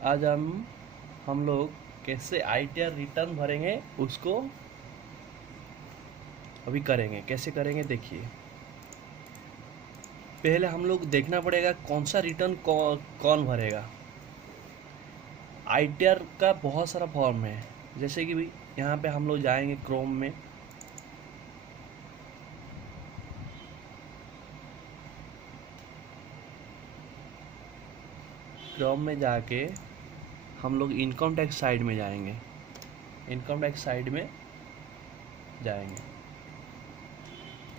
आज हम लोग कैसे आईटीआर रिटर्न भरेंगे उसको अभी करेंगे। कैसे करेंगे देखिए। पहले हम लोग देखना पड़ेगा कौन सा रिटर्न कौन भरेगा। आईटीआर का बहुत सारा फॉर्म है, जैसे कि भाई यहाँ पे हम लोग जाएंगे क्रोम में। क्रोम में जाके हम लोग इनकम टैक्स साइड में जाएंगे। इनकम टैक्स साइड में जाएंगे।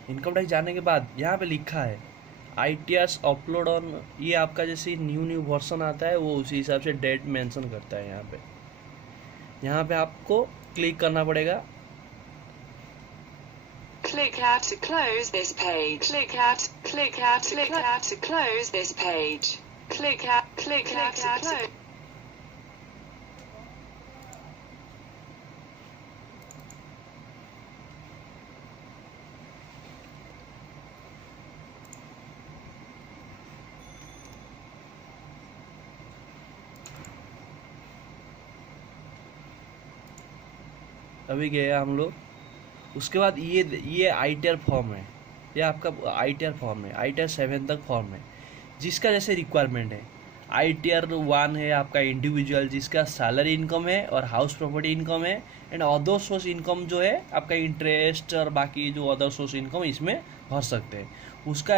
इनकम टैक्स जाने के बाद यहाँ पे लिखा है आईटीआर अपलोड ऑन। ये आपका जैसे न्यू वर्जन आता है वो उसी हिसाब से डेट मेंशन करता है। यहाँ पे आपको क्लिक करना पड़ेगा। Click here to close this page. Click here to close this page. Click here to close. अभी गए हम लोग। उसके बाद ये आईटीआर फॉर्म है। ये आपका आईटीआर फॉर्म है, आईटीआर 7 तक फॉर्म है जिसका जैसे रिक्वायरमेंट है। आईटीआर 1 है आपका इंडिविजुअल, जिसका सैलरी इनकम है और हाउस प्रॉपर्टी इनकम है। एंड अदर सोर्स इनकम जो है आपका इंटरेस्ट और बाकी जो अदर सोर्स इनकम इसमें भर सकते हैं। उसका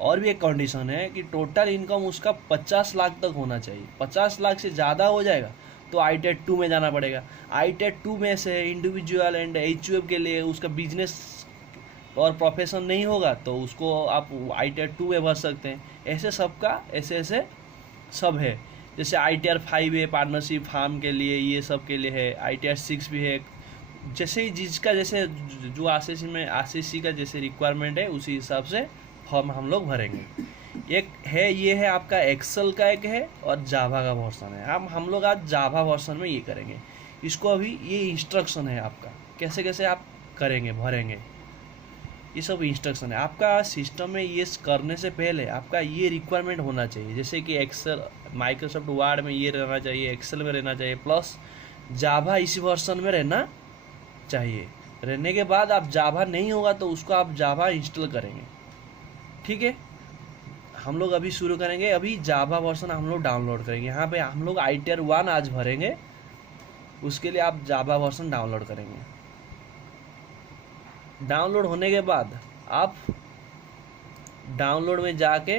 और भी एक कंडीशन है कि टोटल इनकम उसका 50 लाख तक होना चाहिए। 50 लाख से ज़्यादा हो जाएगा तो आईटीआर 2 में जाना पड़ेगा। आईटीआर 2 में से इंडिविजुअल एंड एचयूएफ के लिए उसका बिजनेस और प्रोफेशन नहीं होगा तो उसको आप आईटीआर 2 में भर सकते हैं। ऐसे सबका ऐसे सब है। जैसे आईटीआर 5 है पार्टनरशिप फार्म के लिए, ये सब के लिए है। आईटीआर 6 भी है। जैसे ही जिसका जैसे जो आरसीसी का जैसे रिक्वायरमेंट है उसी हिसाब से फॉर्म हम लोग भरेंगे। एक है ये है आपका एक्सेल का एक है और जावा का वर्जन है। हम लोग आज जावा वर्जन में ये करेंगे। इसको अभी ये इंस्ट्रक्शन है आपका कैसे कैसे आप करेंगे भरेंगे। ये सब इंस्ट्रक्शन है आपका। सिस्टम में ये करने से पहले आपका ये रिक्वायरमेंट होना चाहिए, जैसे कि एक्सेल माइक्रोसॉफ्ट वर्ड में ये रहना चाहिए, एक्सेल में रहना चाहिए, प्लस जावा इसी वर्जन में रहना चाहिए। रहने के बाद आप जावा नहीं होगा तो उसको आप जावा इंस्टॉल करेंगे। ठीक है, हम लोग अभी शुरू करेंगे। अभी जावा वर्जन हम लोग डाउनलोड करेंगे। यहाँ पे हम लोग आईटीआर 1 आज भरेंगे, उसके लिए आप जावा वर्जन डाउनलोड करेंगे। डाउनलोड होने के बाद आप डाउनलोड में जाके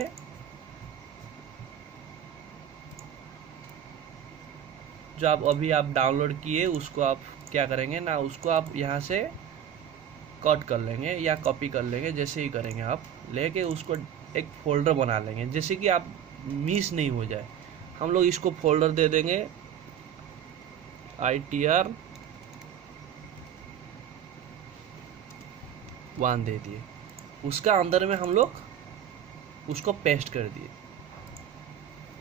जो आप अभी डाउनलोड किए उसको आप क्या करेंगे ना, उसको आप यहाँ से कट कर लेंगे या कॉपी कर लेंगे। जैसे ही करेंगे आप लेके उसको एक फोल्डर बना लेंगे, जैसे कि आप मिस नहीं हो जाए। हम लोग इसको फोल्डर दे देंगे आईटीआर 1 दे दिए। उसका अंदर में हम लोग उसको पेस्ट कर दिए,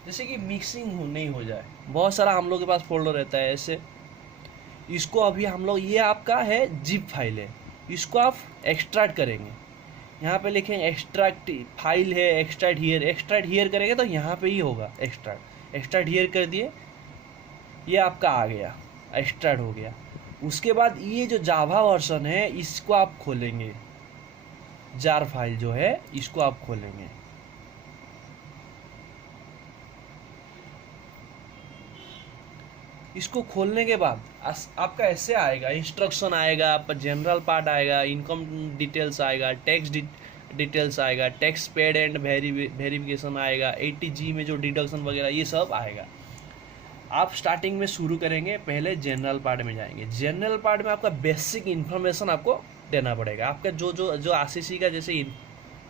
जैसे कि मिक्सिंग नहीं हो जाए। बहुत सारा हम लोग के पास फोल्डर रहता है ऐसे। इसको अभी हम लोग ये आपका है जिप फाइल है, इसको आप एक्सट्रैक्ट करेंगे। यहाँ पे लिखेंगे एक्सट्रैक्ट फाइल है, एक्सट्रैक्ट हियर करेंगे तो यहाँ पे ही होगा एक्सट्रैक्ट हियर कर दिए। ये आपका आ गया, एक्सट्रैक्ट हो गया। उसके बाद ये जो जावा वर्जन है इसको आप खोलेंगे। जार फाइल जो है इसको आप खोलेंगे। इसको खोलने के बाद आपका ऐसे आएगा, इंस्ट्रक्शन आएगा, आपका जनरल पार्ट आएगा, इनकम डिटेल्स आएगा, टैक्स डिटेल्स आएगा, टैक्स पेड एंड वेरिफिकेशन आएगा, 80G में जो डिडक्शन वगैरह ये सब आएगा। आप स्टार्टिंग में शुरू करेंगे, पहले जनरल पार्ट में जाएंगे। जनरल पार्ट में आपका बेसिक इन्फॉर्मेशन आपको देना पड़ेगा। आपका जो आरसीसी का जैसे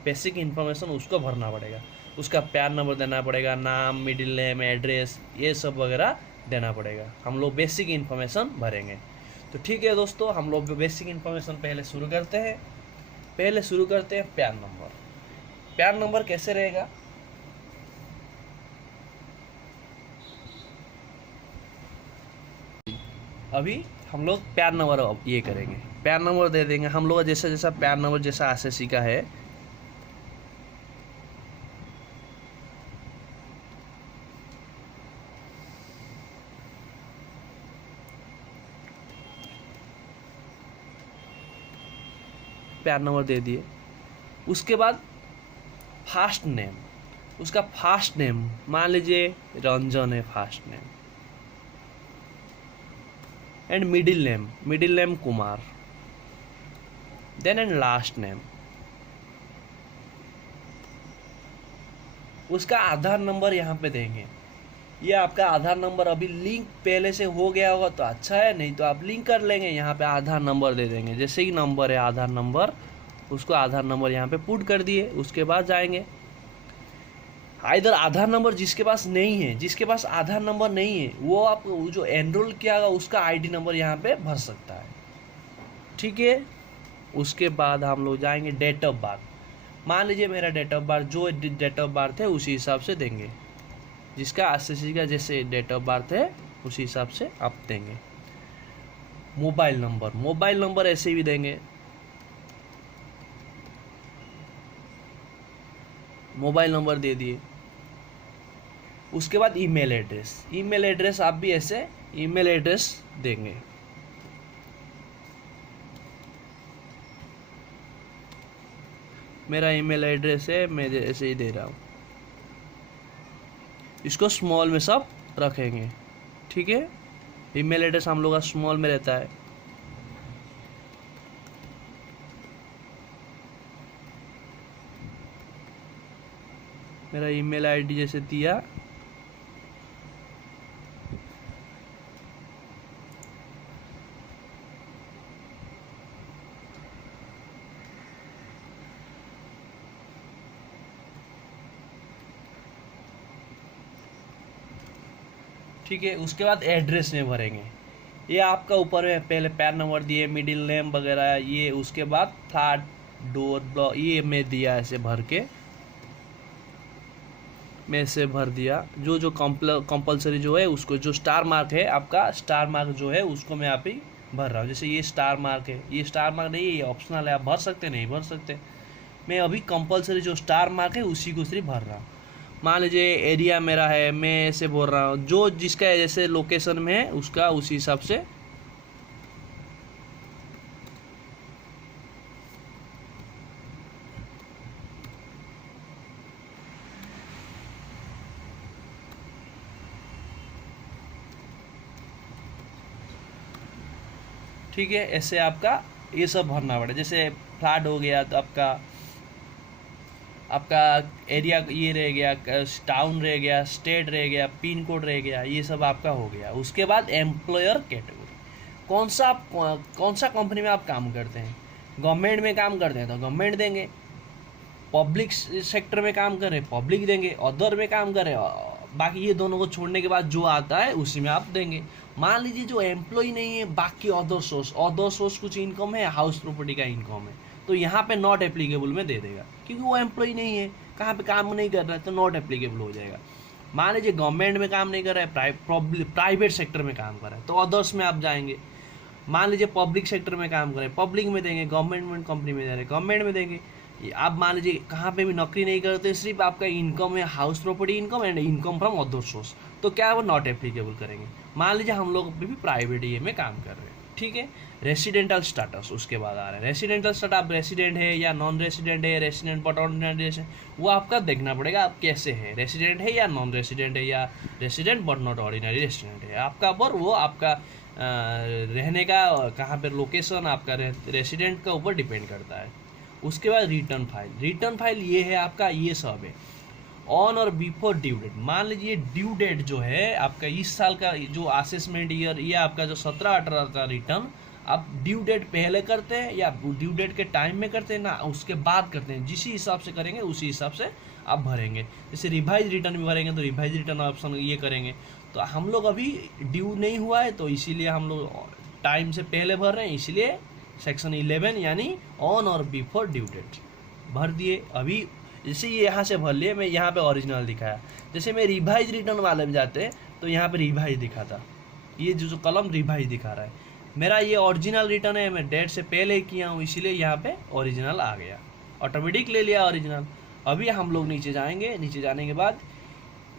बेसिक इन्फॉर्मेशन उसको भरना पड़ेगा। उसका पैन नंबर देना पड़ेगा, नाम, मिडिल नेम, एड्रेस, ये सब वगैरह देना पड़ेगा। हम लोग बेसिक इन्फॉर्मेशन भरेंगे। तो ठीक है दोस्तों, हम लोग बेसिक इन्फॉर्मेशन पहले शुरू करते हैं। Pan number. पैन नंबर कैसे रहेगा, अभी हम लोग पैन नंबर ये करेंगे। पैन नंबर दे देंगे हम लोग जैसा पैन नंबर जैसा आरसीसी का है। पैन नंबर दे दिए। उसके बाद फास्ट नेम, उसका फास्ट नेम मान लीजिए रंजन है first name, and middle name Kumar, then and last name. उसका आधार नंबर यहाँ पे देंगे। ये आपका आधार नंबर अभी लिंक पहले से हो गया होगा तो अच्छा है, नहीं तो आप लिंक कर लेंगे। यहाँ पे आधार नंबर दे देंगे, जैसे ही नंबर है आधार नंबर, उसको आधार नंबर यहाँ पे पुट कर दिए। उसके बाद जाएंगे, इधर आधार नंबर जिसके पास नहीं है, जिसके पास आधार नंबर नहीं है वो आप जो एनरोल किया होगा उसका आईडी नंबर यहाँ पे भर सकता है, ठीक है। उसके बाद हम लोग जाएंगे डेट ऑफ बर्थ। मान लीजिए मेरा डेट ऑफ बर्थ, जो डेट ऑफ बर्थ है उसी हिसाब से देंगे, जिसका आरसीसी का जैसे डेट ऑफ बर्थ है उसी हिसाब से आप देंगे। मोबाइल नंबर ऐसे भी देंगे, मोबाइल नंबर दे दिए। उसके बाद ईमेल एड्रेस आप भी ऐसे ईमेल एड्रेस देंगे। मेरा ईमेल एड्रेस है, मैं ऐसे ही दे रहा हूँ। इसको स्मॉल में सब रखेंगे, ठीक है। ईमेल एड्रेस हम लोग का स्मॉल में रहता है। मेरा ईमेल आईडी जैसे दिया, ठीक है। उसके बाद एड्रेस में भरेंगे, ये आपका ऊपर में पहले पैन नंबर दिए, मिडिल नेम वगैरह ये, उसके बाद फ्लैट डोर ब्लॉक ये मैं दिया, ऐसे भर के मैं ऐसे भर दिया। जो जो कंपलसरी जो है उसको, जो स्टार मार्क है आपका, स्टार मार्क जो है उसको मैं यहाँ पे भर रहा हूँ। जैसे ये स्टार मार्क है, ये स्टार मार्क नहीं है, ये ऑप्शनल है, आप भर सकते नहीं भर सकते। मैं अभी कंपलसरी जो स्टार मार्क है उसी को सिर्फ भर रहा हूँ। मान लीजिए एरिया मेरा है, मैं ऐसे बोल रहा हूँ, जो जिसका जैसे लोकेशन में है उसका उसी हिसाब से ठीक है। ऐसे आपका ये सब भरना पड़ेगा। जैसे फ्लैट हो गया तो आपका एरिया ये रह गया, टाउन रह गया, स्टेट रह गया, पिन कोड रह गया, ये सब आपका हो गया। उसके बाद एम्प्लॉयर कैटेगरी, कौन सा कंपनी में आप काम करते हैं। गवर्नमेंट में काम करते हैं तो गवर्नमेंट देंगे, पब्लिक सेक्टर में काम कर रहे हैं पब्लिक देंगे, अदर में काम कर रहे हैं, बाकी ये दोनों को छोड़ने के बाद जो आता है उसी में आप देंगे। मान लीजिए जो एम्प्लॉय नहीं है, बाकी अदर सोर्स कुछ इनकम है, हाउस प्रॉपर्टी का इनकम है, तो यहाँ पे नॉट एप्लीकेबल में दे देगा, क्योंकि वो एम्प्लॉय नहीं है, कहाँ पे काम नहीं कर रहा है, तो नॉट एप्लीकेबल हो जाएगा। मान लीजिए गवर्नमेंट में काम नहीं कर रहा है, प्राइवेट सेक्टर में काम कर रहा है, तो अदर्स में आप जाएंगे। मान लीजिए पब्लिक सेक्टर में काम कर रहे हैं, पब्लिक में देंगे। गवर्नमेंट कंपनी में जा रहे हैं, गवर्नमेंट में देंगे। आप मान लीजिए कहाँ पे भी नौकरी नहीं करते, सिर्फ आपका इनकम है house property income and income from other source, तो क्या है वो नॉट एप्लीकेबल करेंगे। मान लीजिए हम लोग भी प्राइवेट ये में काम कर रहे हैं, ठीक है। रेसिडेंटल स्टेटस उसके बाद आ रहा है। रेसिडेंटल स्टेटस, आप रेसिडेंट है या नॉन रेसिडेंट है, रेसिडेंट बट ऑर्डिनरी, वो आपका देखना पड़ेगा आप कैसे है, रेसिडेंट है या नॉन रेसिडेंट है, या resident but not ordinary resident है आपका। पर वो आपका रहने का कहाँ पर लोकेशन आपका रेसिडेंट का ऊपर डिपेंड करता है। उसके बाद रिटर्न फाइल ये है आपका, ये सब है ऑन और बिफोर ड्यू डेट। मान लीजिए ड्यू डेट जो है आपका इस साल का जो असेसमेंट ईयर, ये आपका जो 17-18 का रिटर्न, आप ड्यू डेट पहले करते हैं या ड्यू डेट के टाइम में करते हैं ना, उसके बाद करते हैं, जिस हिसाब से करेंगे उसी हिसाब से आप भरेंगे। जैसे रिवाइज रिटर्न भी भरेंगे तो रिवाइज रिटर्न ऑप्शन ये करेंगे। तो हम लोग अभी ड्यू नहीं हुआ है तो इसीलिए हम लोग टाइम से पहले भर रहे हैं, इसलिए सेक्शन 11 यानी ऑन और बिफोर ड्यू डेट भर दिए। अभी जैसे ये यहाँ से भर लिए, मैं यहाँ पे ओरिजिनल दिखाया। जैसे मैं रिवाइज रिटर्न वाले में जाते तो यहाँ पे रिवाइज दिखाता, ये जो कलम रिवाइज दिखा रहा है। मेरा ये ओरिजिनल रिटर्न है, मैं डेट से पहले किया हूँ, इसीलिए यहाँ पे ओरिजिनल आ गया, ऑटोमेटिक ले लिया ओरिजिनल। अभी हम लोग नीचे जाएंगे, नीचे जाने के बाद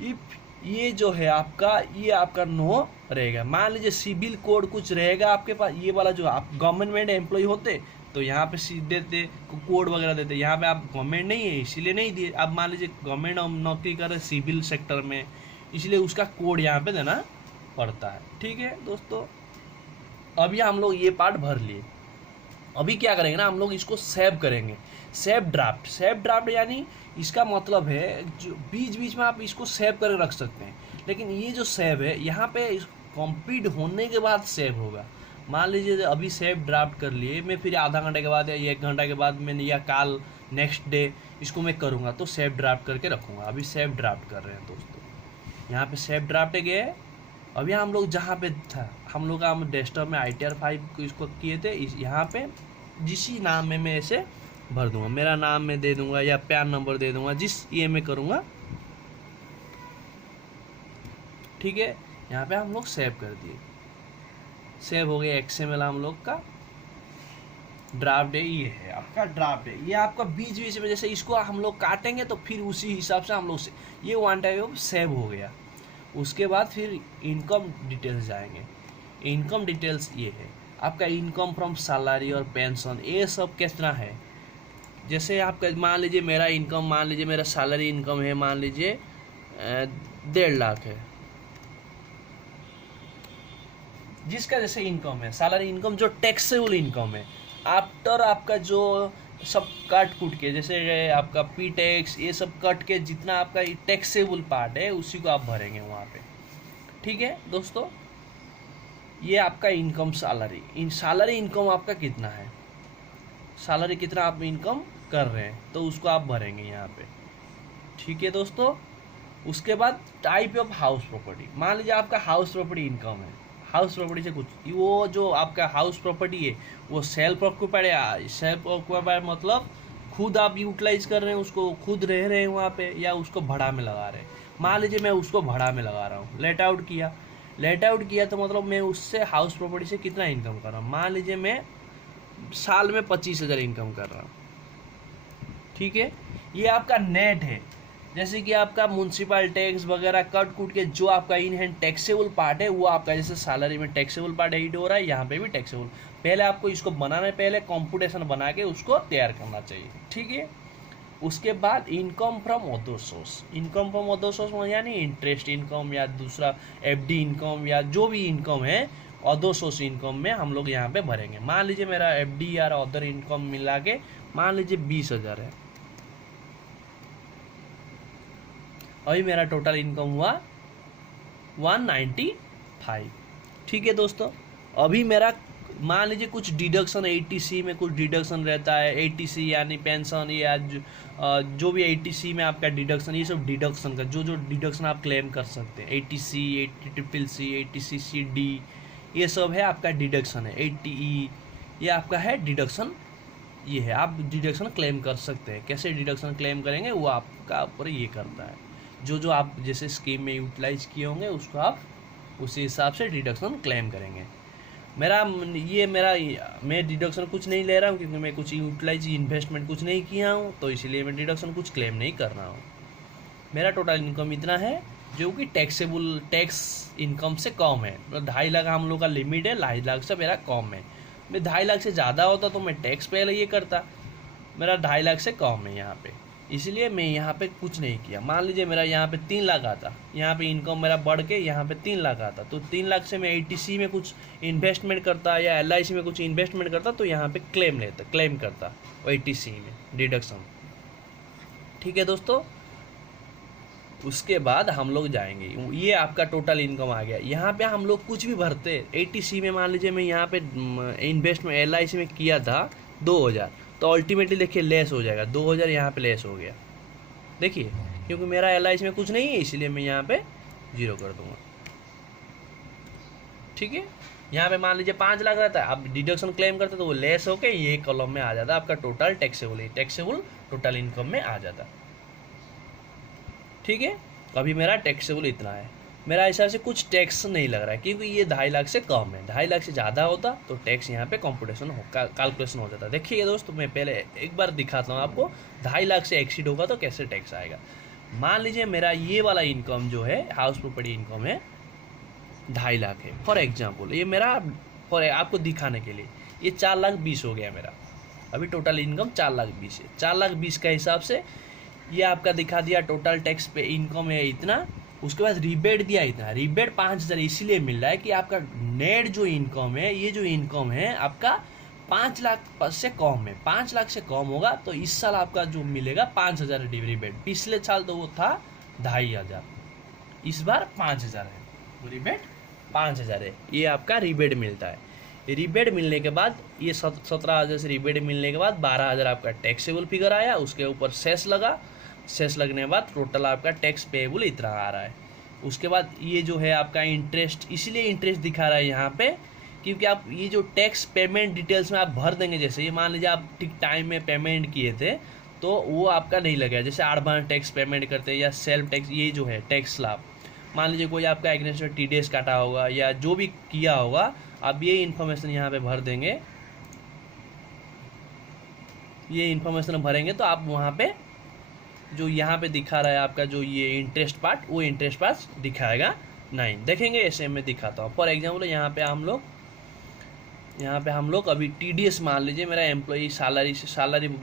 इफ ये जो है आपका, ये आपका नो रहेगा। मान लीजिए सिविल कोड कुछ रहेगा आपके पास, ये वाला जो आप गवर्नमेंट एम्प्लॉय होते तो यहाँ पे सीधे देते कोड वगैरह देते, यहाँ पे आप गवर्नमेंट नहीं है इसीलिए नहीं दिए। अब मान लीजिए गवर्नमेंट नौकरी कर रहे सिविल सेक्टर में, इसलिए उसका कोड यहाँ पे देना पड़ता है। ठीक है दोस्तों, अभी हम लोग ये पार्ट भर लिए। अभी क्या करेंगे ना, हम लोग इसको सेव करेंगे, सेव ड्राफ्ट। सेव ड्राफ्ट यानी इसका मतलब है जो बीच बीच में आप इसको सेव करके रख सकते हैं, लेकिन ये जो सेव है यहाँ पे कंप्लीट होने के बाद सेव होगा। मान लीजिए अभी सेव ड्राफ्ट कर लिए, मैं फिर आधा घंटे के बाद या 1 घंटा के बाद मैं या काल नेक्स्ट डे इसको मैं करूँगा तो सेव ड्राफ्ट करके रखूँगा। अभी सेव ड्राफ्ट कर रहे हैं दोस्तों, यहाँ पे सेव ड्राफ्ट गए। अभी हम लोग जहाँ पे था, हम लोग हम डेस्कटॉप में ITR 5 को इसको किए थे, यहाँ पे जिस नाम में मैं ऐसे भर दूंगा, मेरा नाम मैं दे दूंगा या पैन नंबर दे दूंगा, जिस ये मैं करूँगा। ठीक है, यहाँ पे हम लोग सेव कर दिए, सेव हो गया। XML हम लोग का ड्राफ्ट है, ये है आपका ड्राफ्ट है। ये आपका बीच बीच में जैसे इसको हम लोग काटेंगे तो फिर उसी हिसाब से हम लोग से ये वन टाइप ऑफ सेव हो गया। उसके बाद फिर इनकम डिटेल्स जाएंगे। इनकम डिटेल्स ये है आपका इनकम फ्रॉम सैलरी और पेंशन, ये सब कितना है। जैसे आपका मान लीजिए मेरा इनकम, मान लीजिए मेरा सैलरी इनकम है, मान लीजिए 1.5 लाख है। जिसका जैसे इनकम है सैलरी इनकम जो टैक्सेबल इनकम है, आफ्टर आपका जो सब कट कुट के, जैसे आपका पी टैक्स ये सब कट के जितना आपका टैक्सेबल पार्ट है उसी को आप भरेंगे वहाँ पे। ठीक है दोस्तों, ये आपका इनकम सैलरी, सैलरी इनकम आपका कितना है, सैलरी कितना आप इनकम कर रहे हैं तो उसको आप भरेंगे यहाँ पे। ठीक है दोस्तों, उसके बाद टाइप ऑफ हाउस प्रॉपर्टी, मान लीजिए आपका हाउस प्रॉपर्टी इनकम है, हाउस प्रॉपर्टी से कुछ, वो जो आपका हाउस प्रॉपर्टी है वो सेल्फ ऑक्यूपाइड है। सेल्फ ऑक्यूपाइड मतलब खुद आप यूटिलाइज कर रहे हैं उसको, खुद रह रहे हैं वहाँ पे, या उसको भाड़ा में लगा रहे हैं। मान लीजिए मैं उसको भाड़ा में लगा रहा हूँ, लेट आउट किया, लेट आउट किया तो मतलब मैं उससे हाउस प्रॉपर्टी से कितना इनकम कर रहा हूँ, मान लीजिए मैं साल में 25,000 इनकम कर रहा हूँ। ठीक है, ये आपका नेट है। जैसे कि आपका म्यूनसिपल टैक्स वगैरह कट कुट के जो आपका इन हैंड टैक्सेबल पार्ट है वो आपका, जैसे सैलरी में टैक्सेबल पार्ट एड हो रहा है, यहाँ पे भी टैक्सेबल। पहले आपको इसको बनाना है, पहले कंप्यूटेशन बना के उसको तैयार करना चाहिए। ठीक है, उसके बाद income from other source, income from other source यानी इंटरेस्ट इनकम या दूसरा FD इनकम या जो भी इनकम है अदर सोर्स इनकम में हम लोग यहाँ पे भरेंगे। मान लीजिए मेरा FD या अदर इनकम मिला के मान लीजिए 20,000 है, अभी मेरा टोटल इनकम हुआ 195। ठीक है दोस्तों, अभी मेरा मान लीजिए कुछ डिडक्शन ATC में कुछ डिडक्शन रहता है, ATC यानी पेंशन या जो भी ATC में आपका डिडक्शन, ये सब डिडक्शन का जो डिडक्शन आप क्लेम कर सकते हैं, ATC, ATCCC, ATCCD, ये सब है आपका डिडक्शन है। ATE ये आपका है डिडक्शन, ये है आप डिडक्शन क्लेम कर सकते हैं। कैसे डिडक्शन क्लेम करेंगे वो आपका ऊपर ये करता है, जो आप जैसे स्कीम में यूटिलाइज किए होंगे उसको आप उसी हिसाब से डिडक्शन क्लेम करेंगे। मैं डिडक्शन कुछ नहीं ले रहा हूँ क्योंकि मैं कुछ यूटिलाइज इन्वेस्टमेंट कुछ नहीं किया हूँ, तो इसलिए मैं डिडक्शन कुछ क्लेम नहीं कर रहा हूँ। मेरा टोटल इनकम इतना है जो कि टैक्सेबल टैक्स इनकम से कम है। तो 2.5 लाख हम लोग का लिमिट है, 2.5 लाख से मेरा कम है। मैं 2.5 लाख से ज़्यादा होता तो मैं टैक्स पहले ये करता, मेरा 2.5 लाख से कम है यहाँ पे, इसलिए मैं यहाँ पे कुछ नहीं किया। मान लीजिए मेरा यहाँ पे 3 लाख आता, यहाँ पे इनकम मेरा बढ़ के यहाँ पे 3 लाख आता, तो 3 लाख से मैं ATC में कुछ इन्वेस्टमेंट करता या LIC में कुछ इन्वेस्टमेंट करता तो यहाँ पे क्लेम करता ATC में डिडक्शन। ठीक है दोस्तों, उसके बाद हम लोग जाएंगे, ये आपका टोटल इनकम आ गया। यहाँ पे हम लोग कुछ भी भरते, ATC में मान लीजिए मैं यहाँ पे इन्वेस्टमेंट LIC में किया था 2,000, तो अल्टीमेटली देखिए लेस हो जाएगा, 2,000 यहाँ पे लेस हो गया। देखिए क्योंकि मेरा LIC में कुछ नहीं है इसलिए मैं यहाँ पे 0 कर दूंगा। ठीक है, यहाँ पे मान लीजिए 5 लाख रहता है, आप डिडक्शन क्लेम करते तो वो लेस होके ये कॉलम में आ जाता, आपका टोटल टैक्सेबल टोटल इनकम में आ जाता। ठीक है, अभी मेरा टैक्सेबल इतना है, मेरा हिसाब से कुछ टैक्स नहीं लग रहा है क्योंकि ये 2.5 लाख से कम है। 2.5 लाख से ज़्यादा होता तो टैक्स यहाँ पे कैलकुलेशन हो जाता। देखिए दोस्तों, मैं पहले एक बार दिखाता हूँ आपको, 2.5 लाख से एक्सीड होगा तो कैसे टैक्स आएगा। मान लीजिए मेरा ये वाला इनकम जो है हाउस प्रॉपर्टी इनकम है 2.5 लाख है फॉर एग्जाम्पल, ये मेरा फॉर आपको दिखाने के लिए ये 4,20,000 हो गया मेरा। अभी टोटल इनकम 4,20,000 है। 4,20,000 का हिसाब से ये आपका दिखा दिया टोटल टैक्स पे इनकम है इतना, उसके बाद रिबेट दिया इतना, रिबेट 5,000 इसीलिए मिल रहा है कि आपका नेट जो इनकम है, ये जो इनकम है आपका 5 लाख से कम है, 5 लाख से कम होगा तो इस साल आपका जो मिलेगा 5,000 रिबेट। पिछले साल तो वो था 2,500, इस बार 5,000 है, तो रिबेट 5,000 है। ये आपका रिबेट मिलता है। रिबेट मिलने के बाद ये 17,000 से रिबेट मिलने के बाद 12,000 आपका टैक्सेबल फिगर आया, उसके ऊपर सेस लगा, सेस लगने के बाद टोटल आपका टैक्स पेएबल इतना आ रहा है। उसके बाद ये जो है आपका इंटरेस्ट, इसीलिए इंटरेस्ट दिखा रहा है यहाँ पे क्योंकि आप ये जो टैक्स पेमेंट डिटेल्स में आप भर देंगे, जैसे ये मान लीजिए आप ठीक टाइम में पेमेंट किए थे तो वो आपका नहीं लगेगा। जैसे एडवांस टैक्स पेमेंट करते हैं या सेल्फ टैक्स, ये जो है टैक्स स्लैब, मान लीजिए कोई आपका एग्नेस्ट में TDS काटा होगा या जो भी किया होगा, आप ये इन्फॉर्मेशन यहाँ पे भर देंगे, ये इन्फॉर्मेशन भरेंगे तो आप वहाँ पे जो यहाँ पे दिखा रहा है आपका जो ये इंटरेस्ट पार्ट, वो इंटरेस्ट पार्ट दिखाएगा नहीं। देखेंगे ऐसे मैं दिखाता हूँ। फॉर एग्जांपल यहाँ पे हम लोग अभी TDS मान लीजिए मेरा एम्प्लॉई सैलरी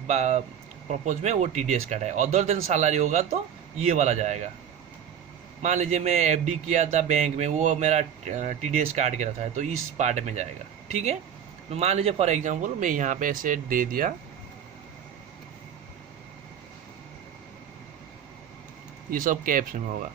प्रपोज में वो TDS काटा है, अदर देन सैलरी होगा तो ये वाला जाएगा। मान लीजिए मैं FD किया था बैंक में, वो मेरा TDS काट के रखा है तो इस पार्ट में जाएगा। ठीक है, तो मान लीजिए फॉर एग्जांपल मैं यहाँ पे ऐसे दे दिया, ये सब कैप्स में होगा।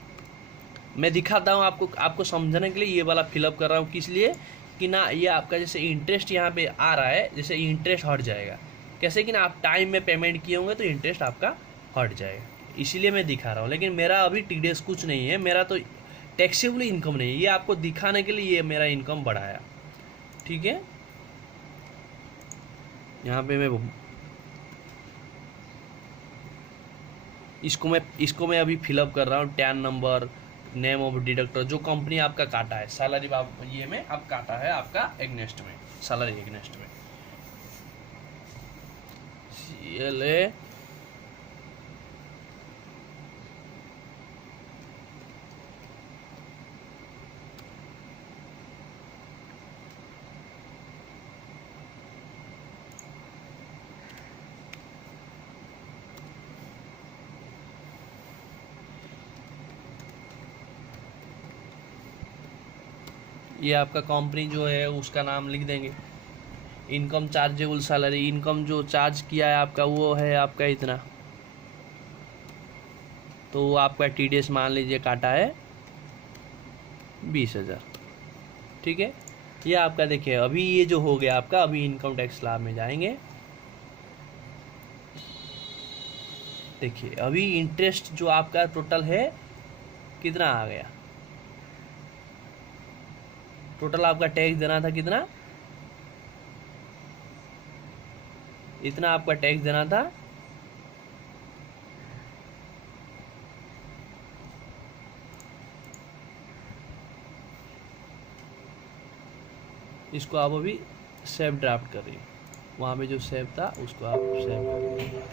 मैं दिखाता हूँ आपको समझने के लिए ये वाला फिलअप कर रहा हूँ, किस लिए कि ना ये आपका जैसे इंटरेस्ट यहाँ पे आ रहा है, जैसे इंटरेस्ट हट जाएगा। कैसे कि ना आप टाइम में पेमेंट किए होंगे तो इंटरेस्ट आपका हट जाएगा, इसीलिए मैं दिखा रहा हूँ। लेकिन मेरा अभी TDS कुछ नहीं है, मेरा तो टैक्सेबल इनकम नहीं है, ये आपको दिखाने के लिए ये मेरा इनकम बढ़ाया। ठीक है, यहाँ पे मैं इसको मैं अभी फिलअप कर रहा हूँ। Tan number, name of deductor, जो कंपनी आपका काटा है सैलरी ये में आप काटा है आपका एग्नेस्ट में, सैलरी एग्नेस्ट में CLA ये आपका कंपनी जो है उसका नाम लिख देंगे। इनकम चार्जेबल सैलरी, इनकम जो चार्ज किया है आपका वो है आपका इतना, तो वो आपका TDS मान लीजिए काटा है 20,000। ठीक है, ये आपका देखिए अभी ये जो हो गया आपका, अभी इनकम टैक्स स्लैब में जाएंगे। देखिए अभी इंटरेस्ट जो आपका टोटल है कितना आ गया, टोटल आपका टैक्स देना था कितना, इतना आपका टैक्स देना था। इसको आप अभी सेव ड्राफ्ट कर रही है, वहाँ पे जो सेव था उसको आप सेव कर रही है।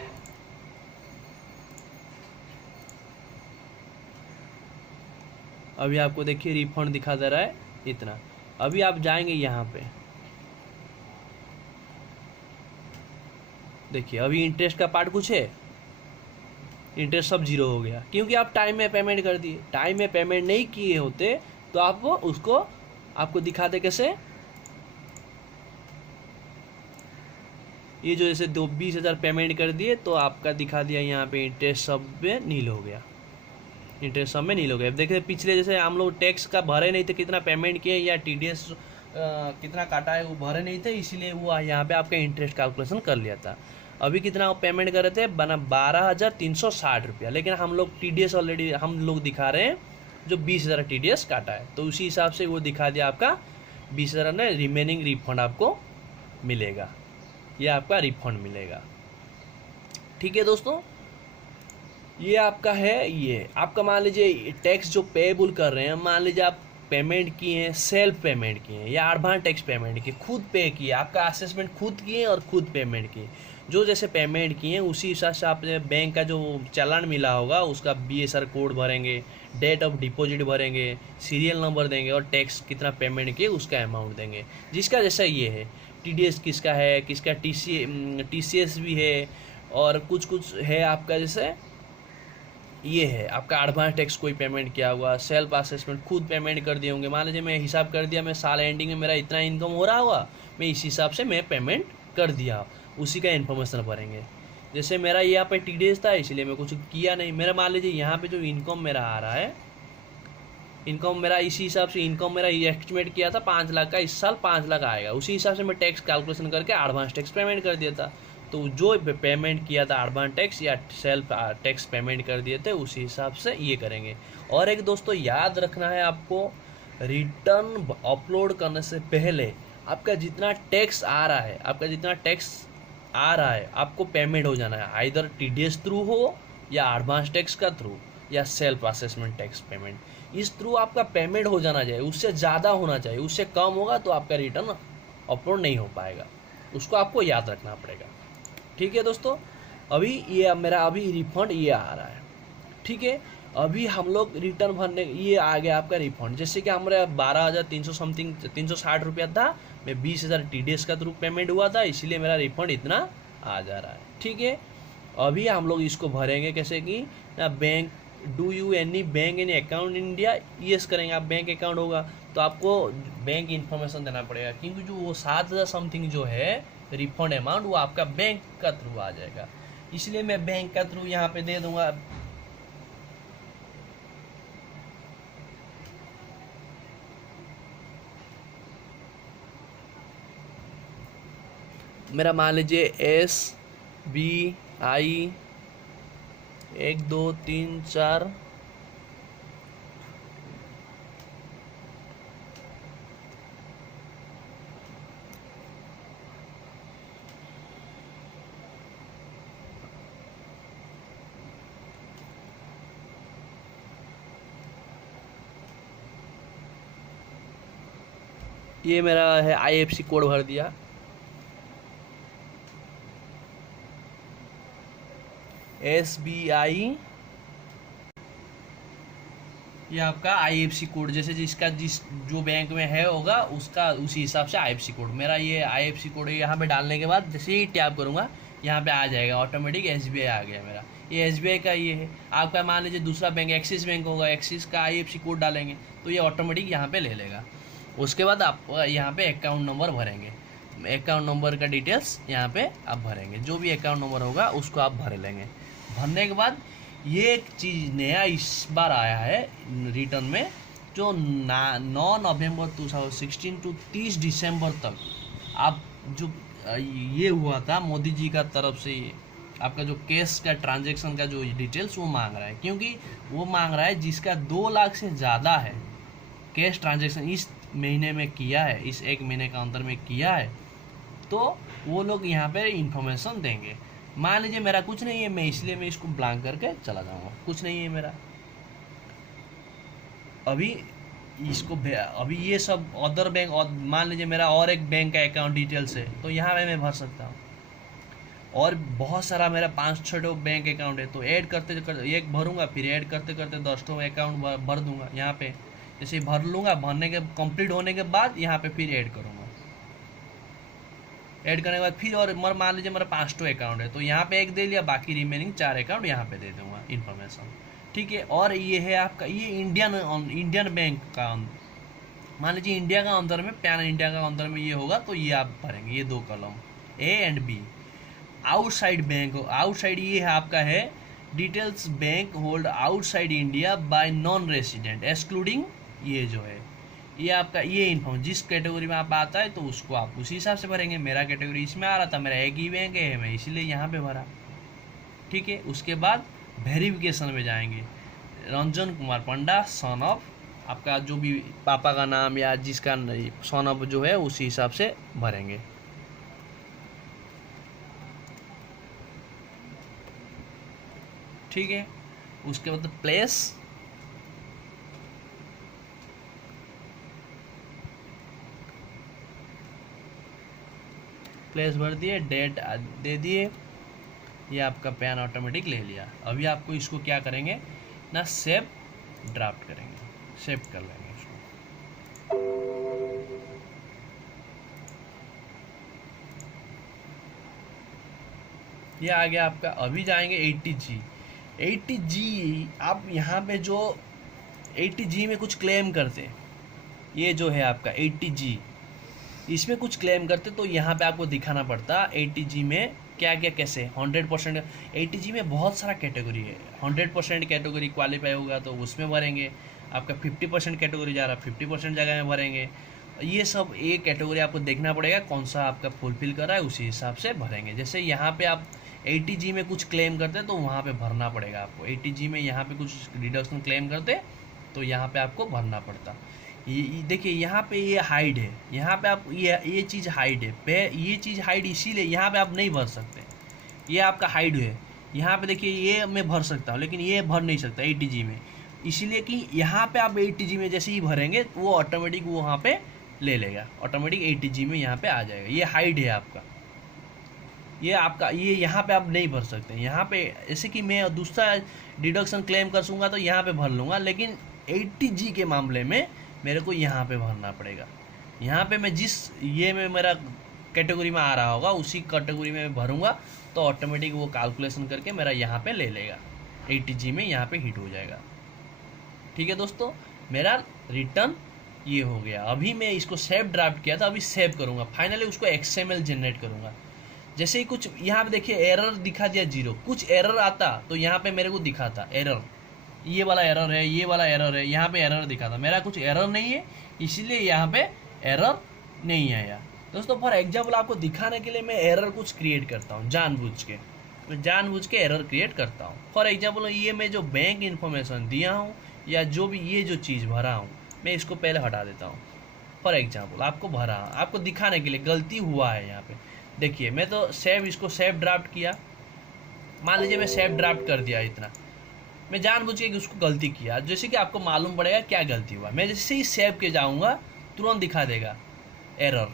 अभी आपको देखिए रिफंड दिखा दे रहा है इतना। अभी आप जाएंगे यहाँ पे, देखिए अभी इंटरेस्ट का पार्ट कुछ है, इंटरेस्ट सब 0 हो गया क्योंकि आप टाइम में पेमेंट कर दिए। टाइम में पेमेंट नहीं किए होते तो आप उसको आपको दिखाते कैसे, ये जो जैसे 20,000 पेमेंट कर दिए तो आपका दिखा दिया यहाँ पे इंटरेस्ट सब में नील हो गया, इंटरेस्ट सब में नील हो गया। देखिए पिछले जैसे हम लोग टैक्स का भरे नहीं थे, कितना पेमेंट किए या TDS कितना काटा है वो भरे नहीं थे, इसीलिए वो यहाँ पे आपका इंटरेस्ट कैलकुलेशन कर लिया था। अभी कितना पेमेंट कर रहे थे, बना 12,360 रुपया, लेकिन हम लोग TDS ऑलरेडी हम लोग दिखा रहे हैं जो 20,000 TDS काटा है, तो उसी हिसाब से वो दिखा दिया आपका 20,000 में रिमेनिंग रिफंड आपको मिलेगा, ये आपका रिफंड मिलेगा। ठीक है दोस्तों, ये आपका है, ये आपका मान लीजिए टैक्स जो पेएबल कर रहे हैं, मान लीजिए आप पेमेंट किए हैं, सेल्फ पेमेंट किए हैं या एडवांस टैक्स पेमेंट किए, खुद पे किए, आपका असेसमेंट खुद किए और खुद पेमेंट किए, जो जैसे पेमेंट किए उसी हिसाब से आपने बैंक का जो चालान मिला होगा उसका BSR कोड भरेंगे, डेट ऑफ डिपॉजिट भरेंगे, सीरियल नंबर देंगे और टैक्स कितना पेमेंट किए उसका अमाउंट देंगे। जिसका जैसा ये है, TDS किसका है, किसका TCS भी है, और कुछ कुछ है आपका जैसे ये है आपका एडवांस टैक्स कोई पेमेंट किया हुआ, सेल्फ असेसमेंट खुद पेमेंट कर दिए होंगे। मान लीजिए मैं हिसाब कर दिया, मैं साल एंडिंग में मेरा इतना इनकम हो रहा होगा, मैं इस हिसाब से मैं पेमेंट कर दिया, उसी का इन्फॉर्मेशन भरेंगे। जैसे मेरा यहाँ पे TDS था इसलिए मैं कुछ किया नहीं, मेरा मान लीजिए यहाँ पे जो इनकम मेरा आ रहा है, इनकम मेरा इसी हिसाब से इनकम मेरा ये एस्टिमेट किया था 5 लाख का, इस साल 5 लाख आएगा, उसी हिसाब से मैं टैक्स कैलकुलेशन करके एडवांस टैक्स पेमेंट कर दिया था। तो जो पेमेंट किया था एडवांस टैक्स या सेल्फ टैक्स पेमेंट कर दिए थे उसी हिसाब से ये करेंगे। और एक दोस्तों याद रखना है आपको, रिटर्न अपलोड करने से पहले आपका जितना टैक्स आ रहा है, आपको पेमेंट हो जाना है, आइदर TDS थ्रू हो या एडवांस टैक्स का थ्रू या सेल्फ असेसमेंट टैक्स पेमेंट, इस थ्रू आपका पेमेंट हो जाना चाहिए। उससे ज़्यादा होना चाहिए, उससे कम होगा तो आपका रिटर्न अपलोड नहीं हो पाएगा, उसको आपको याद रखना पड़ेगा। ठीक है दोस्तों, अभी ये मेरा अभी रिफंड ये आ रहा है। ठीक है, अभी हम लोग रिटर्न भरने, ये आ गया आपका रिफंड। जैसे कि हमारे 12,300 समथिंग 360 रुपया था, मैं 20,000 TDS का थ्रू पेमेंट हुआ था, इसीलिए मेरा रिफंड इतना आ जा रहा है। ठीक है, अभी हम लोग इसको भरेंगे कैसे कि ना, bank do you any bank in account in India, yes करेंगे। आप बैंक अकाउंट होगा तो आपको बैंक इन्फॉर्मेशन देना पड़ेगा, क्योंकि जो वो 7,000 समथिंग जो है रिफंड अमाउंट वो आपका बैंक का थ्रू आ जाएगा, इसलिए मैं बैंक का थ्रू यहाँ पे दे दूंगा। मेरा मान लीजिए SBI 1 2 3 4 ये मेरा है IFSC कोड भर दिया, SBI, ये आपका IFSC कोड, जैसे जिसका जो बैंक में है होगा उसका उसी हिसाब से IFSC कोड, मेरा ये IFSC कोड है। यहाँ पे डालने के बाद जैसे ही टैप करूँगा यहाँ पे आ जाएगा ऑटोमेटिक, SBI आ गया मेरा, ये SBI का ये है। आपका मान लीजिए दूसरा बैंक एक्सिस बैंक होगा, एक्सिस का IFSC कोड डालेंगे तो ये ऑटोमेटिक यहाँ पे ले लेगा। उसके बाद आप यहाँ पे अकाउंट नंबर भरेंगे, अकाउंट नंबर का डिटेल्स यहाँ पे आप भरेंगे, जो भी अकाउंट नंबर होगा उसको आप भर लेंगे। भरने के बाद ये एक चीज़ नया इस बार आया है रिटर्न में, जो 9 नवंबर 2016 टू 30 दिसंबर तक आप जो ये हुआ था मोदी जी का तरफ से, आपका जो कैश का ट्रांजैक्शन का जो डिटेल्स वो मांग रहा है, क्योंकि वो मांग रहा है जिसका 2 लाख से ज़्यादा है कैश ट्रांजैक्शन इस महीने में किया है, इस 1 महीने का अंतर में किया है, तो वो लोग यहाँ पे इंफॉर्मेशन देंगे। मान लीजिए मेरा कुछ नहीं है, मैं इसलिए मैं इसको ब्लैंक करके चला जाऊँगा, कुछ नहीं है मेरा। अभी इसको अभी ये सब अदर बैंक, और मान लीजिए मेरा और एक बैंक का अकाउंट डिटेल्स है तो यहाँ पे मैं भर सकता हूँ, और बहुत सारा मेरा 5-6 बैंक अकाउंट है, तो ऐड करते करते एक भरूंगा, फिर ऐड करते करते 10 अकाउंट भर दूंगा। यहाँ पे जैसे भर लूँगा, भरने के कंप्लीट होने के बाद यहाँ पे फिर ऐड करूँगा, ऐड करने के बाद फिर और मान लीजिए मेरा 5 अकाउंट है तो यहाँ पे एक दे लिया, बाकी रिमेनिंग 4 अकाउंट यहाँ पे दे दूँगा इन्फॉर्मेशन। ठीक है, और ये है आपका ये इंडियन बैंक का, मान लीजिए इंडिया का अंदर में पैन इंडिया का अंदर में ये होगा तो ये आप भरेंगे, ये 2 column A and B। Outside bank, outside ये है आपका है details bank hold outside India by non resident excluding, ये जो है ये आपका ये इन्फॉर्म जिस कैटेगरी में आप आता है तो उसको आप उसी हिसाब से भरेंगे। मेरा कैटेगरी इसमें आ रहा था, मेरा एक ही बैंक है, मैं इसीलिए यहाँ पे भरा। ठीक है, उसके बाद वेरिफिकेशन में जाएंगे, रंजन कुमार पंडा सन ऑफ, आपका जो भी पापा का नाम या जिसका सन ऑफ जो है उसी हिसाब से भरेंगे। ठीक है, उसके बाद प्लेस, प्लेस भर दिए, डेट दे दिए, ये आपका पैन ऑटोमेटिक ले लिया। अभी आपको इसको क्या करेंगे ना, सेव ड्राफ्ट करेंगे, सेव कर लेंगे इसको। ये आ गया आपका। अभी जाएंगे 80G। 80G आप यहाँ पे जो 80G में कुछ क्लेम करते, ये जो है आपका 80G, इसमें कुछ क्लेम करते तो यहाँ पे आपको दिखाना पड़ता 80G में क्या क्या कैसे 100%। 80G में बहुत सारा कैटेगरी है, 100% कैटेगरी क्वालिफाई होगा तो उसमें भरेंगे, आपका 50% कैटेगरी जा रहा है 50% जगह में भरेंगे। ये सब एक कैटेगरी आपको देखना पड़ेगा कौन सा आपका फुलफिल कर रहा है, उसी हिसाब से भरेंगे। जैसे यहाँ पे आप 80G में कुछ क्लेम करते तो वहाँ पे भरना पड़ेगा आपको। 80G में यहाँ पे कुछ डिडक्शन क्लेम करते तो यहाँ पे आपको भरना पड़ता। ये देखिए यहाँ पे ये हाइड है, यहाँ पे आप ये चीज़ हाइड है, ये चीज़ हाइड इसीलिए यहाँ पे आप नहीं भर सकते, ये आपका हाइड है। यहाँ पे देखिए ये मैं भर सकता हूँ लेकिन ये भर नहीं सकता 80G में, इसीलिए कि यहाँ पे आप 80G में जैसे ही भरेंगे वो ऑटोमेटिक वो वहाँ पे ले लेगा, ऑटोमेटिक 80G में यहाँ पे आ जाएगा। ये हाइड है आपका, ये आपका, ये यहाँ पे आप नहीं भर सकते। यहाँ पे जैसे कि मैं दूसरा डिडक्शन क्लेम कर दूँगा तो यहाँ पे भर लूँगा, लेकिन 80G के मामले में मेरे को यहाँ पे भरना पड़ेगा। यहाँ पे मैं जिस ये में मेरा कैटेगरी में आ रहा होगा उसी कैटेगरी में भरूँगा तो ऑटोमेटिक वो कैलकुलेशन करके मेरा यहाँ पे ले लेगा, 80G में यहाँ पे हिट हो जाएगा। ठीक है दोस्तों, मेरा रिटर्न ये हो गया। अभी मैं इसको सेव ड्राफ्ट किया था, अभी सेव करूँगा, फाइनली उसको XML जनरेट करूँगा। जैसे ही कुछ यहाँ पे देखिए एरर दिखा दिया 0, कुछ एरर आता तो यहाँ पे मेरे को दिखाता एरर, ये वाला एरर है, ये वाला एरर है, यहाँ पे एरर दिखा था। मेरा कुछ एरर नहीं है इसीलिए यहाँ पे एरर नहीं आया। दोस्तों फॉर एग्जाम्पल आपको दिखाने के लिए मैं एरर कुछ क्रिएट करता हूँ जानबूझ के, मैं जानबूझ के एरर क्रिएट करता हूँ। फॉर एग्जाम्पल ये मैं जो बैंक इन्फॉर्मेशन दिया हूँ या जो भी ये जो चीज़ भरा हूँ मैं इसको पहले हटा देता हूँ। फॉर एग्जाम्पल आपको भरा, आपको दिखाने के लिए गलती हुआ है यहाँ पे देखिए, मैं तो इसको सेव ड्राफ्ट किया, मान लीजिए मैं सेव ड्राफ्ट कर दिया इतना, मैं जानबूझ के उसको गलती किया, जैसे कि आपको मालूम पड़ेगा क्या गलती हुआ। मैं जैसे ही सेव के जाऊंगा तुरंत दिखा देगा एरर।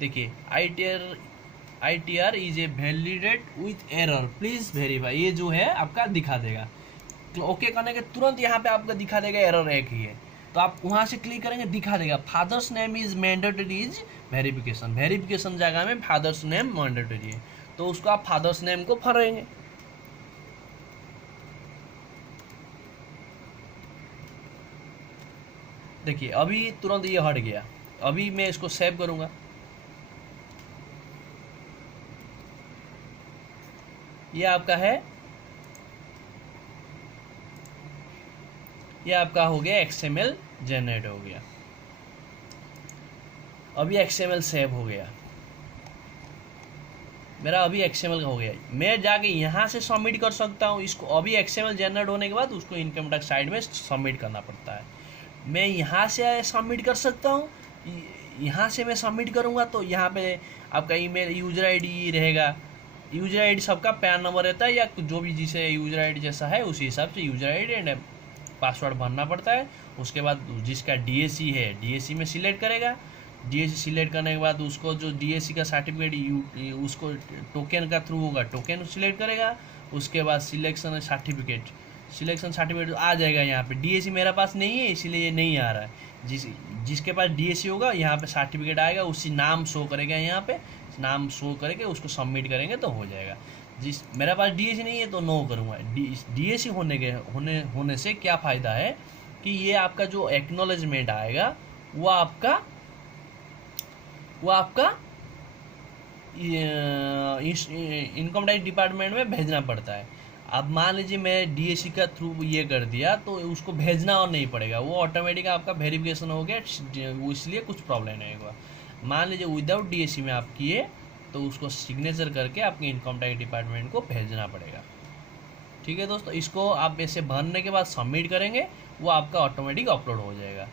देखिए ITR is a validate with error, please verify, ये जो है आपका दिखा देगा। तो ओके करने के तुरंत यहाँ पे आपका दिखा देगा एरर एक ही है, तो आप वहाँ से क्लिक करेंगे दिखा देगा father's name is mandatory is verification जगह में फादर्स नेम मैंडेटरी है, तो उसको आप फादर्स नेम को भरेंगे। देखिए अभी तुरंत ये हट गया। अभी मैं इसको सेव करूंगा, ये आपका है, ये आपका हो गया XML जनरेट हो गया। अभी XML सेव हो गया मेरा, अभी XML हो गया। मैं जाके यहाँ से सबमिट कर सकता हूँ इसको। अभी XML जनरेट होने के बाद उसको इनकम टैक्स साइड में सबमिट करना पड़ता है। मैं यहाँ से सबमिट कर सकता हूँ, यहाँ से मैं सबमिट करूँगा तो यहाँ पे आपका ईमेल यूजर आईडी रहेगा। यूजर आईडी सबका पैन नंबर रहता है या जो भी जिसे यूजर आईडी जैसा है उसी हिसाब से यूजर आईडी एंड पासवर्ड भरना पड़ता है। उसके बाद जिसका DAC है DAC में सिलेक्ट करेगा, DAC सिलेक्ट करने के बाद उसको जो DAC का सर्टिफिकेट उसको टोकन का थ्रू होगा, टोकन सिलेक्ट करेगा। उसके बाद सिलेक्शन सर्टिफिकेट आ जाएगा। यहाँ पे DAC मेरे पास नहीं है इसीलिए ये नहीं आ रहा है। जिसके पास DAC होगा यहाँ पे सर्टिफिकेट आएगा, उसी नाम शो करेगा, यहाँ पे नाम शो करके उसको सबमिट करेंगे तो हो जाएगा। मेरे पास DAC नहीं है तो नो करूँगा। DAC होने से क्या फ़ायदा है कि ये आपका जो एक्नॉलेजमेंट आएगा वो आपका इनकम टैक्स डिपार्टमेंट में भेजना पड़ता है। अब मान लीजिए मैं DAC का थ्रू ये कर दिया तो उसको भेजना और नहीं पड़ेगा, वो ऑटोमेटिक आपका वेरिफिकेशन हो गया, इसलिए कुछ प्रॉब्लम नहीं होगा। मान लीजिए विदाउट DAC में आप किए तो उसको सिग्नेचर करके आपके इनकम टैक्स डिपार्टमेंट को भेजना पड़ेगा। ठीक है दोस्तों, इसको आप ऐसे भरने के बाद सबमिट करेंगे वो आपका ऑटोमेटिक अपलोड हो जाएगा,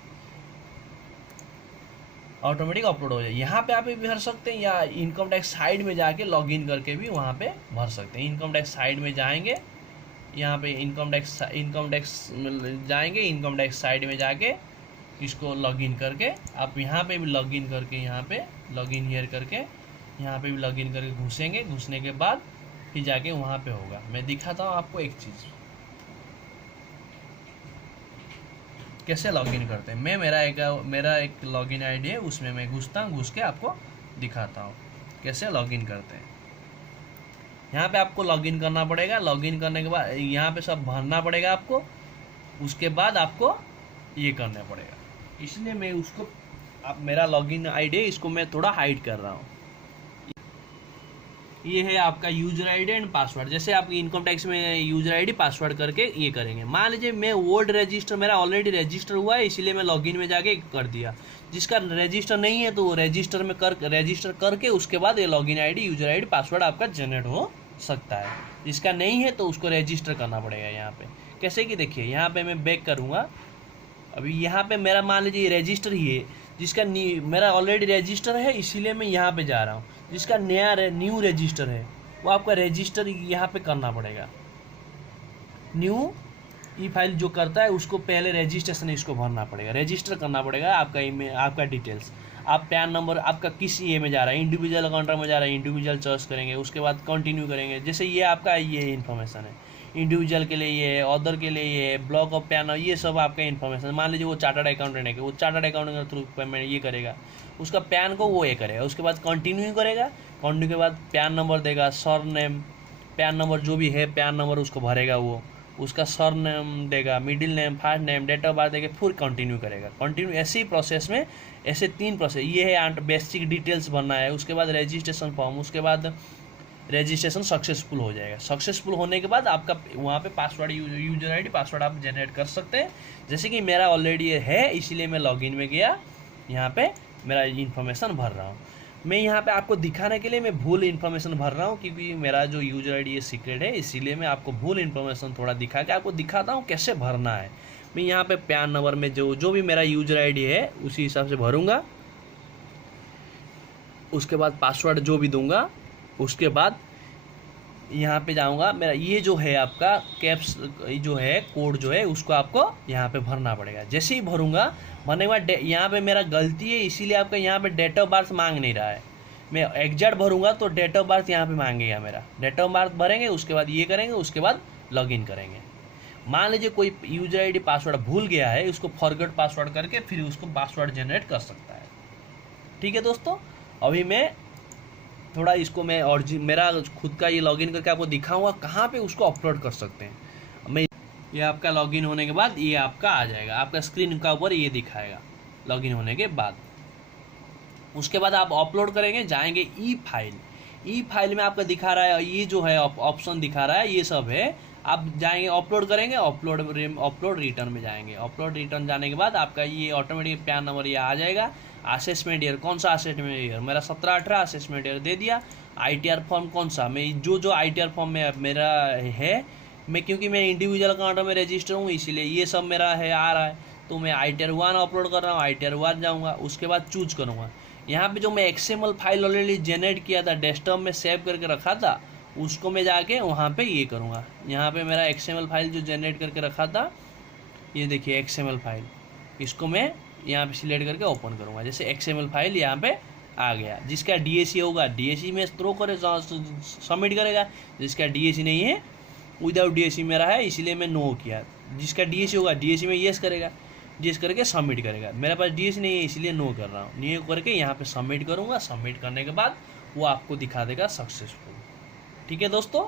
यहाँ पे आप भी भर सकते हैं या इनकम टैक्स साइड में जाके लॉगिन करके भी वहाँ पे भर सकते हैं। इनकम टैक्स साइड में जाएंगे, यहाँ पे इनकम टैक्स जाएंगे, इनकम टैक्स साइड में जाके इसको लॉगिन करके आप यहाँ पे भी लॉगिन करके यहाँ पे लॉगिन हियर करके यहाँ पे भी लॉगिन करके घुसेंगे, घुसने के बाद फिर जाके वहाँ पे होगा। मैं दिखाता हूँ आपको एक चीज़ कैसे लॉगिन करते हैं। मैं मेरा एक लॉगिन आईडी है, उसमें मैं घुसता हूँ, घुस के आपको दिखाता हूँ कैसे लॉगिन करते हैं। यहाँ पे आपको लॉगिन करना पड़ेगा। लॉगिन करने के बाद यहाँ पे सब भरना पड़ेगा आपको, उसके बाद आपको ये करना पड़ेगा। इसलिए मैं उसको मेरा लॉगिन आईडी है, इसको मैं थोड़ा हाइड कर रहा हूँ। ये है आपका यूजर आईडी एंड पासवर्ड। जैसे आप इनकम टैक्स में यूजर आईडी पासवर्ड करके ये करेंगे। मान लीजिए मैं ओल्ड रजिस्टर मेरा ऑलरेडी रजिस्टर हुआ है, इसीलिए मैं लॉगिन में जाके कर दिया। जिसका रजिस्टर नहीं है तो वो रजिस्टर करके उसके बाद ये login ID user ID password आपका जनरेट हो सकता है। जिसका नहीं है तो उसको रजिस्टर करना पड़ेगा। यहाँ पे कैसे कि देखिए, यहाँ पे मैं बैक करूँगा। अभी यहाँ पे मेरा मान लीजिए रजिस्टर ही है, जिसका मेरा ऑलरेडी रजिस्टर है, इसीलिए मैं यहाँ पे जा रहा हूँ। जिसका न्यू रजिस्टर है वो आपका रजिस्टर यहाँ पे करना पड़ेगा। न्यू ई फाइल जो करता है उसको पहले रजिस्ट्रेशन इसको भरना पड़ेगा, रजिस्टर करना पड़ेगा आपका डिटेल्स। आप पैन नंबर आपका किस ये में जा रहा है, इंडिविजुअल अकाउंट में जा रहा है, इंडिविजुअल चॉइस करेंगे, उसके बाद कंटिन्यू करेंगे। जैसे ये आपका ये इन्फॉर्मेशन है, इंडिविजुअल के लिए ये है, अदर के लिए ये है, ब्लॉक ऑफ पैन, ये सब आपका इन्फॉर्मेशन। मान लीजिए वो चार्टर्ड अकाउंटेंट है, वो चार्टर्ड अकाउंटेंट के थ्रू पेमेंट ये करेगा, उसका पैन को वो ये करेगा। उसके बाद कंटिन्यू करेगा, कंटिन्यू के बाद पैन नंबर देगा, सर नेम, पैन नंबर जो भी है पैन नंबर उसको भरेगा, वो उसका सर नेम देगा, middle name, first name, date of birth देगा, फिर कंटिन्यू करेगा। कंटिन्यू ऐसे ही प्रोसेस में ऐसे 3 प्रोसेस ये है। बेसिक डिटेल्स भरना है, उसके बाद रजिस्ट्रेशन फॉर्म, उसके बाद रजिस्ट्रेशन सक्सेसफुल हो जाएगा। सक्सेसफुल होने के बाद आपका वहाँ पे पासवर्ड यूजर आईडी पासवर्ड आप जनरेट कर सकते हैं। जैसे कि मेरा ऑलरेडी है, इसीलिए मैं लॉगिन में गया, यहाँ पे मेरा इन्फॉर्मेशन भर रहा हूँ। मैं यहाँ पे आपको दिखाने के लिए मैं भूल इन्फॉर्मेशन भर रहा हूँ, क्योंकि मेरा जो यूजर आईडी ये सीक्रेट है, इसीलिए मैं आपको भूल इन्फॉर्मेशन थोड़ा दिखा के आपको दिखाता हूँ कैसे भरना है। मैं यहाँ पे पैन नंबर में जो भी मेरा यूजर आईडी है उसी हिसाब से भरूँगा। उसके बाद पासवर्ड जो भी दूंगा, उसके बाद यहाँ पे जाऊँगा। मेरा ये जो है आपका कैप्स जो है कोड जो है उसको आपको यहाँ पे भरना पड़ेगा। जैसे ही भरूँगा, भरने के बाद यहाँ पे मेरा गलती है, इसीलिए आपका यहाँ पे डेट ऑफ बर्थ मांग नहीं रहा है। मैं एग्जैक्ट भरूँगा तो डेट ऑफ बर्थ यहाँ पे मांगेगा मेरा। डेट ऑफ बर्थ भरेंगे, उसके बाद ये करेंगे, उसके बाद लॉगिन करेंगे। मान लीजिए कोई यूजर आईडी पासवर्ड भूल गया है, उसको फॉरगेट पासवर्ड करके फिर उसको पासवर्ड जनरेट कर सकता है। ठीक है दोस्तों, अभी मैं थोड़ा इसको मैं और मेरा खुद का ये लॉगिन करके आपको दिखाऊंगा कहाँ पे उसको अपलोड कर सकते हैं। मैं ये आपका लॉगिन होने के बाद ये आपका आ जाएगा, आपका स्क्रीन का ऊपर ये दिखाएगा लॉगिन होने के बाद। उसके बाद आप अपलोड करेंगे, जाएंगे ई फाइल में आपका दिखा रहा है, ये जो है ऑप्शन दिखा रहा है, ये सब है। आप जाएंगे अपलोड करेंगे, अपलोड रिटर्न में जाएंगे। अपलोड रिटर्न जाने के बाद आपका ये ऑटोमेटिक पैन नंबर ये आ जाएगा। असेसमेंट ईयर कौन सा असेसमेंट ईयर, मेरा 17-18 असेसमेंट ईयर दे दिया। ITR फॉर्म कौन सा, मैं जो ITR फॉर्म में मेरा है, मैं क्योंकि मैं इंडिविजुअल अकाउंट में रजिस्टर हूँ इसीलिए ये सब मेरा है आ रहा है। तो मैं ITR 1 अपलोड कर रहा हूँ, ITR 1 जाऊँगा, उसके बाद चूज करूँगा। यहाँ पे जो मैं XML फाइल ऑलरेडी जनरेट किया था, डेस्कटॉप में सेव करके रखा था, उसको मैं जाके वहाँ पे ये करूँगा। यहाँ पे मेरा XML फाइल जो जनरेट करके रखा था, ये देखिए XML फाइल, इसको मैं यहाँ पे सिलेक्ट करके ओपन करूँगा। जैसे XML फाइल यहाँ पे आ गया। जिसका DAC होगा DAC में थ्रो करे सबमिट करेगा, जिसका DAC नहीं है विदाउट DAC मेरा है इसीलिए मैं नो किया। जिसका DAC होगा DAC में येस करेगा, येस करके सबमिट करेगा। मेरे पास DAC नहीं है इसलिए नो कर रहा हूँ। नो करके यहाँ पे सबमिट करूँगा। सबमिट करने के बाद वो आपको दिखा देगा सक्सेसफुल। ठीक है दोस्तों।